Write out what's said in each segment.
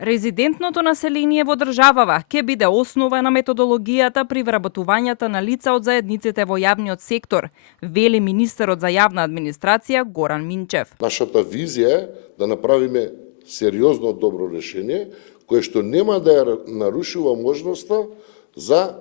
Резидентното население во државава ќе биде основа на методологијата при вработувањата на лица од заедниците во јавниот сектор, вели министерот за јавна администрација Горан Минчев. Нашата визија е да направиме сериозно добро решение, кое што нема да ја нарушува можноста за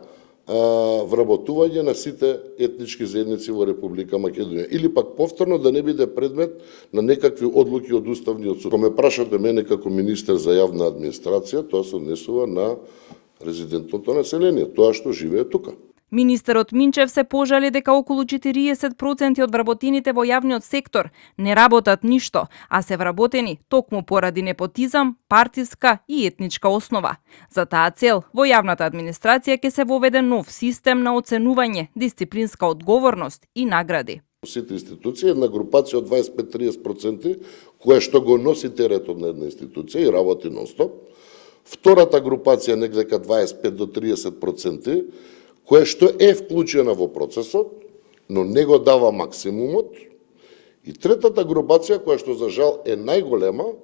вработување на сите етнички заедници во Република Македонија. Или пак повторно да не биде предмет на некакви одлуки од Уставниот суд. Кога ме прашате мене како министер за јавна администрација, тоа се однесува на резидентното население, тоа што живее тука. Министерот Минчев се пожали дека околу 40% од вработените во јавниот сектор не работат ништо, а се вработени токму поради непотизам, партиска и етничка основа. За таа цел, во јавната администрација ќе се воведе нов систем на оценување, дисциплинска одговорност и награди. Сите институции, една групација од 25-30%, која што го носи теретот на една институција и работи нон-стоп. Втората групација негдека 25 до 30%, која што е вклучена во процесот, но не го дава максимумот. И третата групација, која што за жал е најголема,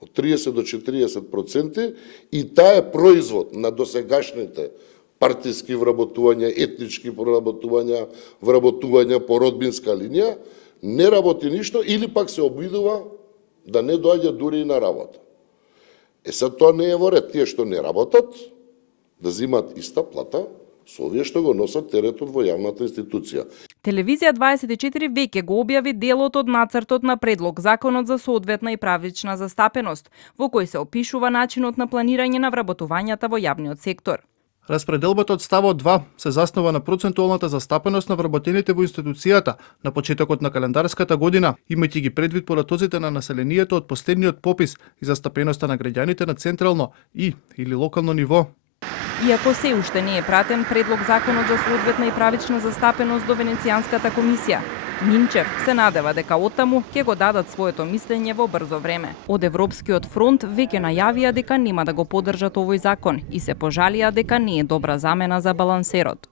од 30 до 40%, и таа е производ на досегашните партиски вработувања, етнички вработувања по родбинска линија, не работи ништо или пак се обидува да не доаѓа дури и на работа. Сад тоа не е во ред. Тие што не работат, да земат иста плата со овие што го носат теретот во јавната институција. Телевизија 24 веќе го објави делот од нацртот на предлог законот за соодветна и правична застапеност, во кој се опишува начинот на планирање на вработувањата во јавниот сектор. Распределбата од ставот 2 се заснова на процентуалната застапеност на вработените во институцијата на почетокот на календарската година, имајќи ги предвид поратоците на населението од последниот попис и застапеноста на граѓаните на централно или локално ниво. Иако се уште не е пратен предлог законот за соодветна и правична застапеност до Венецијанската комисија, Минчев се надева дека оттаму ќе го дадат своето мислење во брзо време. Од Европскиот фронт веќе најавија дека нема да го поддржат овој закон и се пожалија дека не е добра замена за балансерот.